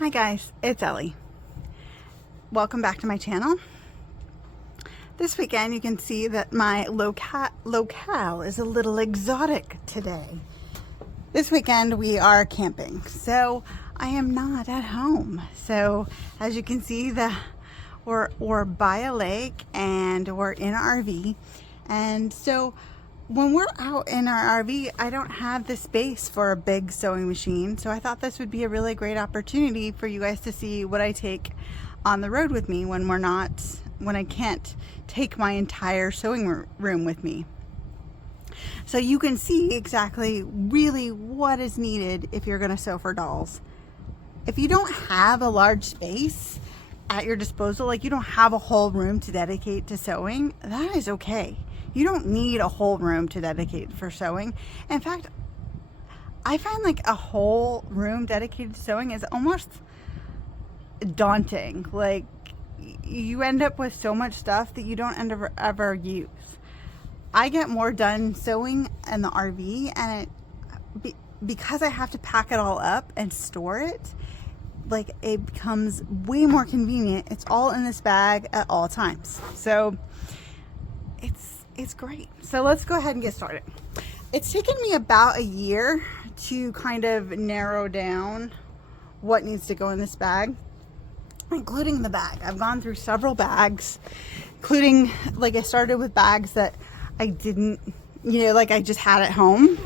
Hi guys, it's Ellie. Welcome back to my channel. This weekend you can see that my locale is a little exotic today. This weekend we are camping, so I am not at home. So as you can see, we're by a lake and we're in an RV, and so when we're out in our RV, I don't have the space for a big sewing machine, so I thought this would be a really great opportunity for you guys to see what I take on the road with me when I can't take my entire sewing room with me. So you can see exactly really what is needed if you're going to sew for dolls. If you don't have a large space at your disposal, like you don't have a whole room to dedicate to sewing, that is okay. You don't need a whole room to dedicate for sewing. In fact, I find like a whole room dedicated to sewing is almost daunting. Like you end up with so much stuff that you don't ever use. I get more done sewing in the RV, and because I have to pack it all up and store it, like it becomes way more convenient. It's all in this bag at all times. So it's great. So let's go ahead and get started. It's taken me about a year to kind of narrow down what needs to go in this bag, including the bag. I've gone through several bags, including, like, I started with bags that I didn't, like I just had at home.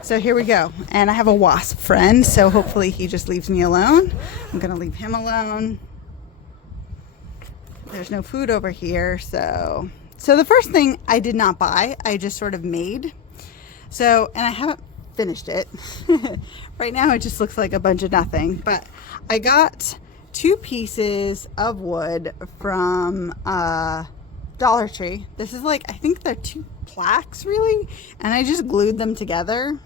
So here we go. And I have a wasp friend, so hopefully he just leaves me alone. I'm gonna leave him alone. There's no food over here, so the first thing I did not buy, I just sort of made. So, and I haven't finished it. Right now it just looks like a bunch of nothing, but I got 2 pieces of wood from Dollar Tree. This is like, I think they're 2 plaques really, and I just glued them together.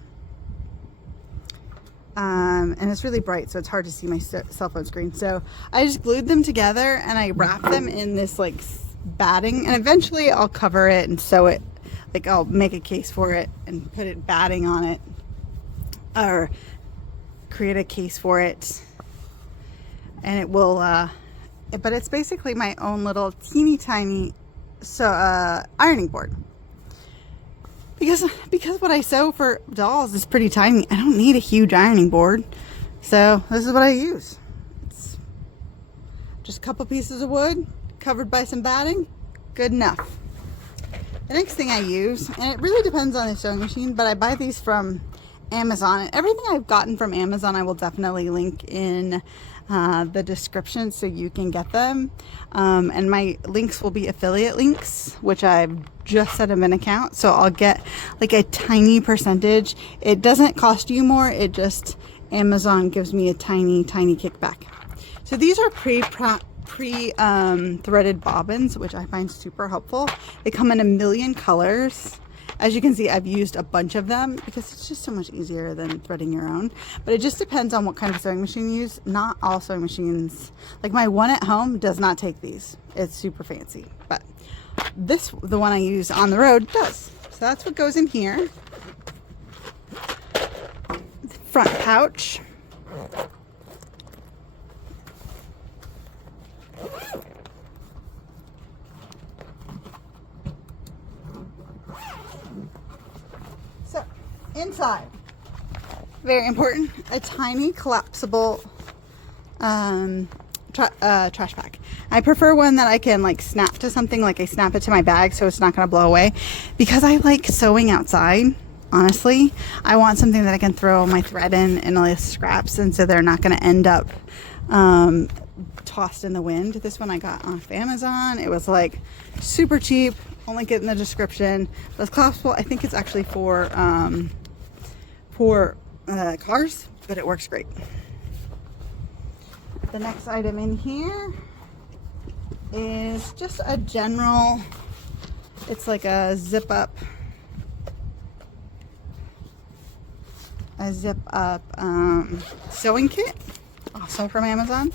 And it's really bright, so it's hard to see my cell phone screen. So I just glued them together and I wrapped them in this like batting, and eventually I'll cover it and sew it. Like I'll make a case for it and put it batting on it, or create a case for it, and it will but it's basically my own little teeny tiny ironing board, because what I sew for dolls is pretty tiny. I don't need a huge ironing board, so this is what I use. It's just a couple pieces of wood covered by some batting, good enough. The next thing I use, and it really depends on the sewing machine, but I buy these from Amazon, and everything I've gotten from Amazon I will definitely link in the description so you can get them, and my links will be affiliate links, which I've just set up an account, so I'll get like a tiny percentage. It doesn't cost you more, it just, Amazon gives me a tiny kickback. So these are pre-threaded bobbins, which I find super helpful. They come in a million colors. As you can see, I've used a bunch of them because it's just so much easier than threading your own. But it just depends on what kind of sewing machine you use. Not all sewing machines, like my one at home, does not take these. It's super fancy. But the one I use on the road, does. So that's what goes in here. Front pouch. So, inside, very important, a tiny collapsible trash bag. I prefer one that I can like snap to something, like I snap it to my bag so it's not going to blow away, because I like sewing outside. Honestly, I want something that I can throw my thread in and all the scraps, and so they're not going to end up tossed in the wind. This one I got off Amazon. It was like super cheap. I'll link it in the description. But it's collapsible. I think it's actually for cars, but it works great. The next item in here is just a general, it's like a zip up sewing kit, also from Amazon.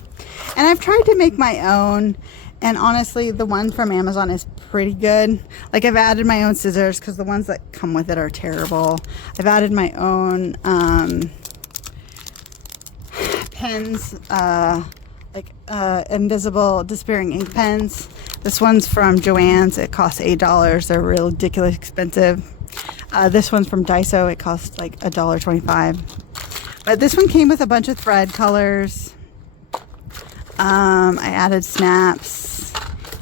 And I've tried to make my own, and honestly the one from Amazon is pretty good. Like I've added my own scissors because the ones that come with it are terrible. I've added my own pens, like invisible disappearing ink pens. This one's from Joann's. It costs $8. They're real ridiculously expensive. This one's from Daiso. It costs like $1.25. But this one came with a bunch of thread colors. I added snaps.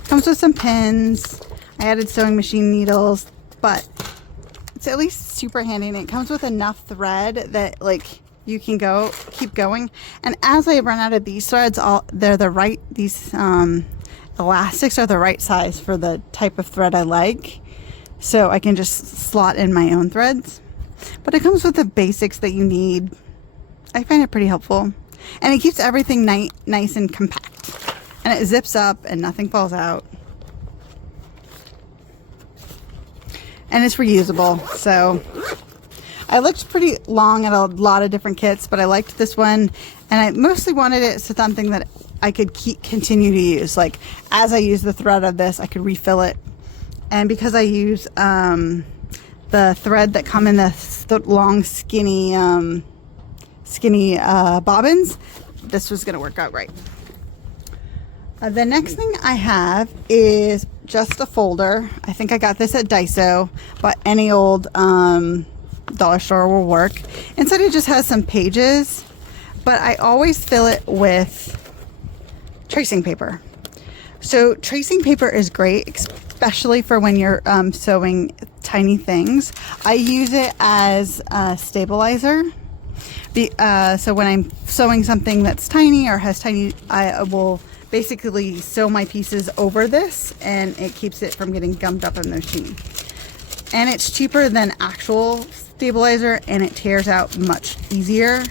Comes with some pins. I added sewing machine needles, but it's at least super handy, and it comes with enough thread that like you can keep going. And as I run out of these threads, these elastics are the right size for the type of thread I like, so I can just slot in my own threads. But it comes with the basics that you need. I find it pretty helpful, and it keeps everything nice and compact, and it zips up and nothing falls out. And it's reusable. So I looked pretty long at a lot of different kits, but I liked this one, and I mostly wanted it so something that I could continue to use. Like as I use the thread of this, I could refill it. And because I use the thread that come in the long skinny bobbins, this was gonna work out great. The next thing I have is just a folder. I think I got this at Daiso, but any old dollar store will work. Inside it just has some pages, but I always fill it with tracing paper. So tracing paper is great, especially for when you're sewing tiny things. I use it as a stabilizer. So when I'm sewing something that's tiny or has tiny, I will basically sew my pieces over this, and it keeps it from getting gummed up in the machine. And it's cheaper than actual stabilizer, and it tears out much easier,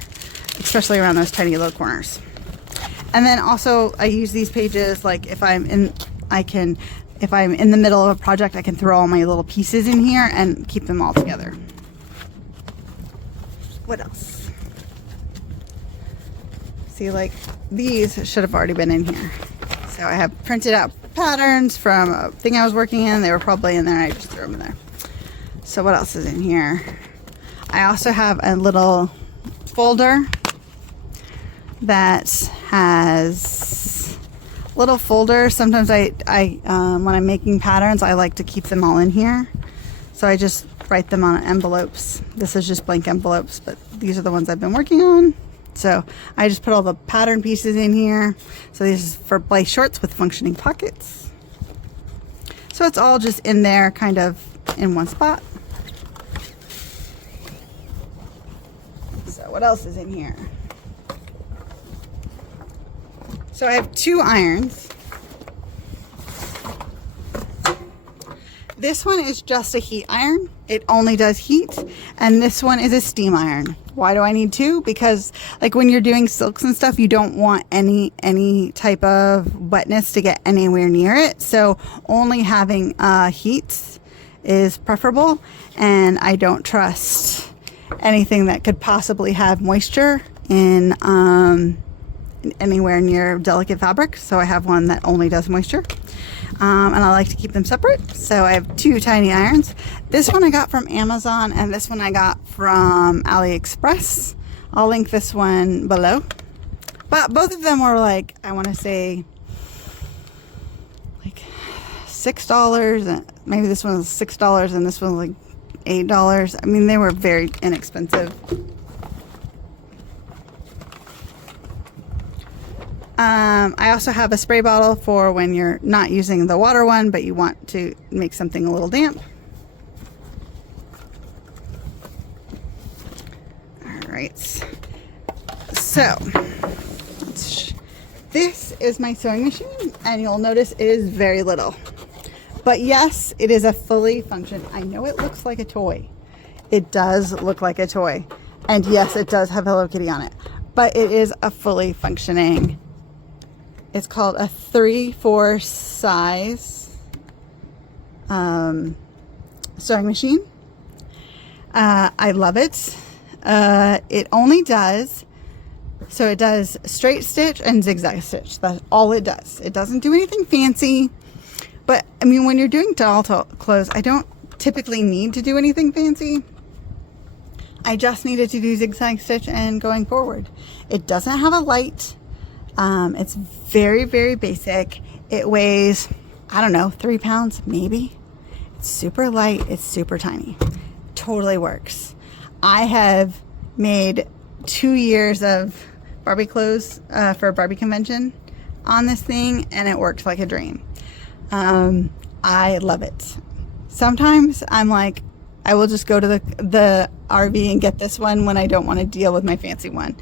especially around those tiny little corners. And then also I use these pages like if I'm in the middle of a project, I can throw all my little pieces in here and keep them all together. What else? See, like these should have already been in here. So I have printed out patterns from a thing I was working in. They were probably in there. I just threw them in there. So what else is in here? I also have a little folder that has little folders. Sometimes I when I'm making patterns, I like to keep them all in here. So I just write them on envelopes. This is just blank envelopes, but these are the ones I've been working on. So I just put all the pattern pieces in here. So this is for play shorts with functioning pockets. So it's all just in there, kind of in one spot. So what else is in here? So I have 2 irons. This one is just a heat iron. It only does heat. And this one is a steam iron. Why do I need 2? Because like when you're doing silks and stuff, you don't want any type of wetness to get anywhere near it. So only having heat is preferable. And I don't trust anything that could possibly have moisture in anywhere near delicate fabric. So I have one that only does moisture. And I like to keep them separate. So I have 2 tiny irons. This one I got from Amazon, and this one I got from AliExpress. I'll link this one below. But both of them were like, I want to say like $6. Maybe this one was $6 and this one was like $8. I mean, they were very inexpensive. I also have a spray bottle for when you're not using the water one, but you want to make something a little damp. All right. So, this is my sewing machine, and you'll notice it is very little. But yes, it is a fully functioning. I know it looks like a toy. It does look like a toy. And yes, it does have Hello Kitty on it. But it is a fully functioning. It's called a 3/4 size sewing machine. I love it. It only does, so it does straight stitch and zigzag stitch. That's all it does. It doesn't do anything fancy. But I mean, when you're doing doll clothes, I don't typically need to do anything fancy. I just needed to do zigzag stitch and going forward. It doesn't have a light. It's very, very basic. It weighs, I don't know, 3 pounds maybe. It's super light. It's super tiny. Totally works. I have made 2 years of Barbie clothes for a Barbie convention on this thing, and it worked like a dream. I love it. Sometimes I'm like, I will just go to the RV and get this one when I don't want to deal with my fancy one.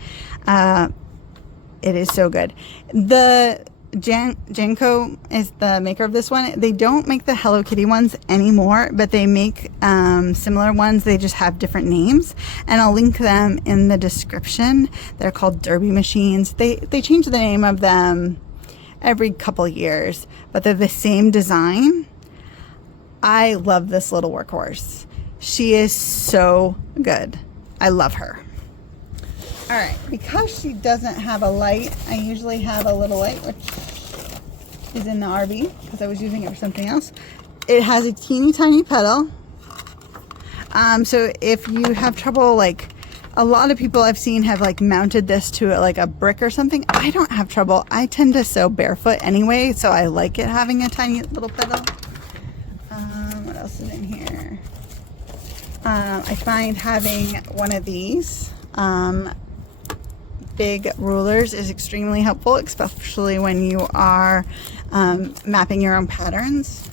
It is so good. The Janome is the maker of this one. They don't make the Hello Kitty ones anymore, but they make similar ones. They just have different names, and I'll link them in the description. They're called Derby machines. They change the name of them every couple years, but they're the same design. I love this little workhorse. She is so good. I love her. All right, because she doesn't have a light, I usually have a little light, which is in the RV because I was using it for something else. It has a teeny tiny pedal. So if you have trouble, like a lot of people I've seen have like mounted this to like a brick or something. I don't have trouble. I tend to sew barefoot anyway, so I like it having a tiny little pedal. What else is in here? I find having one of these big rulers is extremely helpful, especially when you are mapping your own patterns.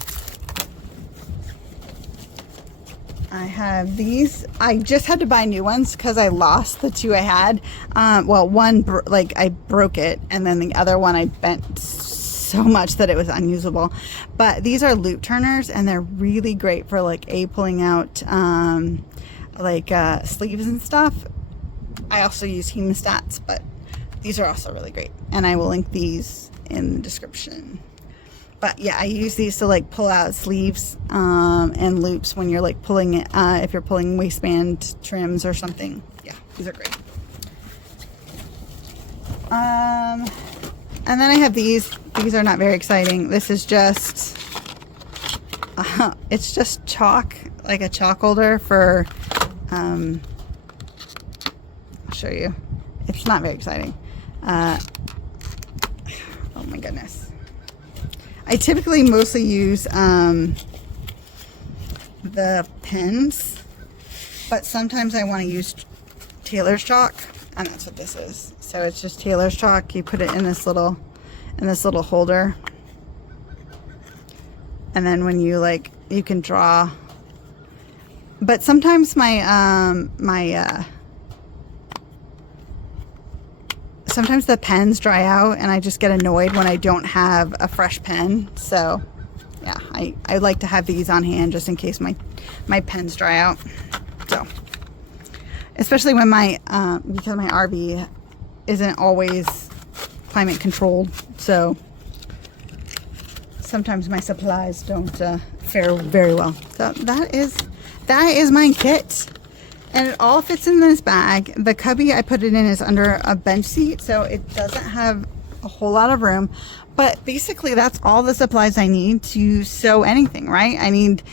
I have these. I just had to buy new ones because I lost the 2 I had. Well, one I broke it, and then the other one I bent so much that it was unusable. But these are loop turners, and they're really great for like pulling out sleeves and stuff. I also use Hemostats, but these are also really great, and I will link these in the description. But yeah, I use these to like pull out sleeves and loops when you're like pulling it, if you're pulling waistband trims or something. Yeah, these are great. And then I have these. These are not very exciting. This is just, it's just chalk, like a chalk holder for, I'll show you. It's not very exciting. Oh my goodness. I typically mostly use the pens, but sometimes I want to use tailor's chalk, and that's what this is. So it's just tailor's chalk. You put it in this little holder, and then when you like, you can draw. But sometimes sometimes the pens dry out, and I just get annoyed when I don't have a fresh pen. So yeah, I like to have these on hand just in case my pens dry out. So especially when because my RV isn't always climate controlled, so sometimes my supplies don't fare very well. So that is my kit. And it all fits in this bag. The cubby I put it in is under a bench seat, so it doesn't have a whole lot of room. But basically, that's all the supplies I need to sew anything, right? I need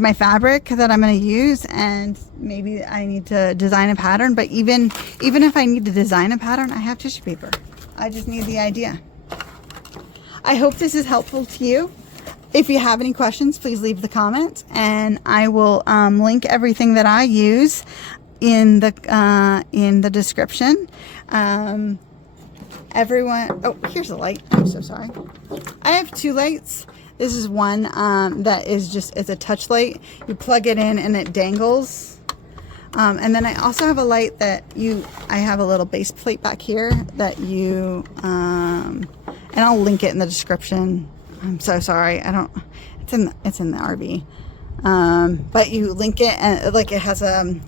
my fabric that I'm going to use, and maybe I need to design a pattern. But even if I need to design a pattern, I have tissue paper. I just need the idea. I hope this is helpful to you. If you have any questions, please leave the comment, and I will link everything that I use in the description. Everyone, oh, here's a light. I'm so sorry. I have 2 lights. This is one that is it's a touch light. You plug it in and it dangles. And then I also have a light that I have a little base plate back here that and I'll link it in the description. I'm so sorry. It's in the RV. But you link it, and like it has a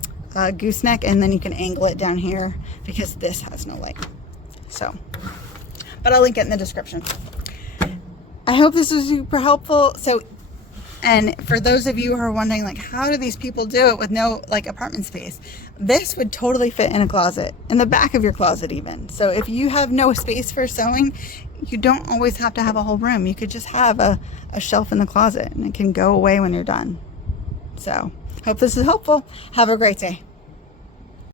gooseneck, and then you can angle it down here because this has no light. So, but I'll link it in the description. I hope this was super helpful. So, and for those of you who are wondering, like, how do these people do it with no like apartment space? This would totally fit in a closet, in the back of your closet even. So if you have no space for sewing, you don't always have to have a whole room. You could just have a shelf in the closet, and it can go away when you're done. So hope this is helpful. Have a great day.